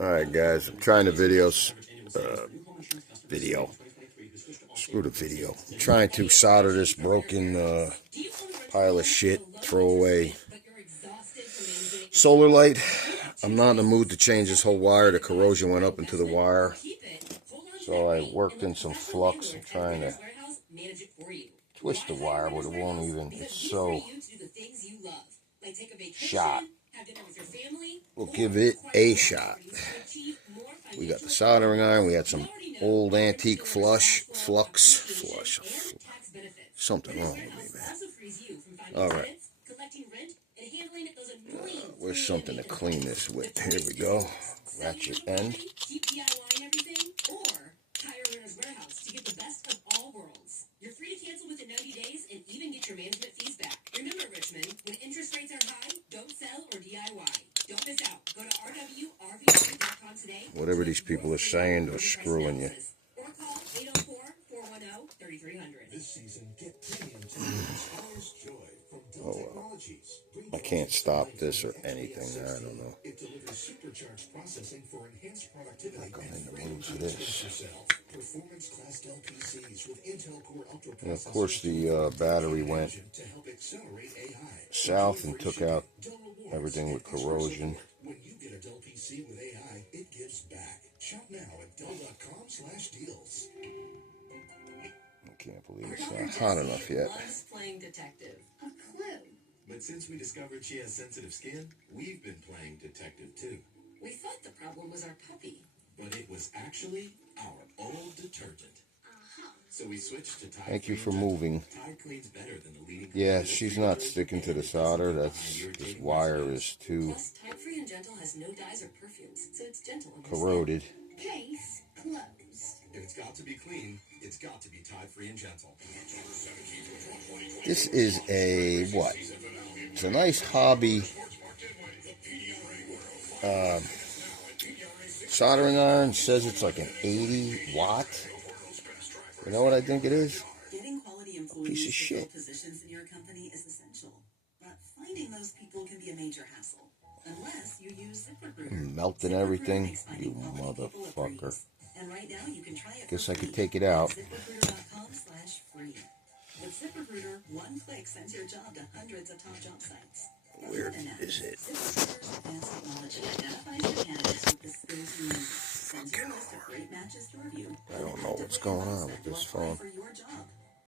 Alright guys, I'm trying to video. Screw the video. I'm trying to solder this broken pile of shit, throwaway solar light. I'm not in the mood to change this whole wire. The corrosion went up into the wire. So I worked in some flux. I'm trying to twist the wire, but it won't even. It's so shot. We'll give it a shot. We got the soldering iron. We had some old antique flux. Something wrong with me, man. All right. Where's something to clean this with? Here we go. Ratchet end. You're free to cancel within 90 days and even get your management fees back. Remember, Richmond, when interest rates are high, don't sell or DIY. Don't miss out. Go to rwrv.com today. Whatever these people are saying, they're screwing you. Or call 804-410-3300. This season, get premium joy from Dell Technologies. I can't stop this or anything. I don't know. It delivers supercharged processing for enhanced productivity. I'm going in the mood for this. Performance class Dell PCs with Intel Core Ultra processors. And of course, the battery went south and took out everything with corrosion. When you get a Dell PC with AI, it gives back. Shop now at Dell.com/deals. I can't believe it's not hot enough yet. Playing detective. A clue. But since we discovered she has sensitive skin, we've been playing detective too. We thought the problem was our puppy. But it was actually our old detergent. So we switched to Tide. Thank you for moving. Tide cleans better than the leading. Yeah, she's not sticking to the solder. This wire is too Tide-free and gentle has no dyes or perfumes, so it's gentle and corroded. Case closed. If it's got to be clean, it's got to be Tide-free and gentle. This is a what? It's a nice hobby soldering iron. Says it's like an 80 watt. You know what I think it is? Getting quality employees piece of shit. Positions in your company is essential, but finding those people can be a major hassle unless you use ZipRecruiter. Melting everything, you motherfucker. And right now you can try it. Guess I could take it out. ZipRecruiter.com/free. With ZipRecruiter, one click sends your job to hundreds of top job sites. Where is it? ZipRecruiter's advanced technology identifies your candidates with the skills you need. Sends you a list of great matches to review. I don't know what's going on with this phone. For your job.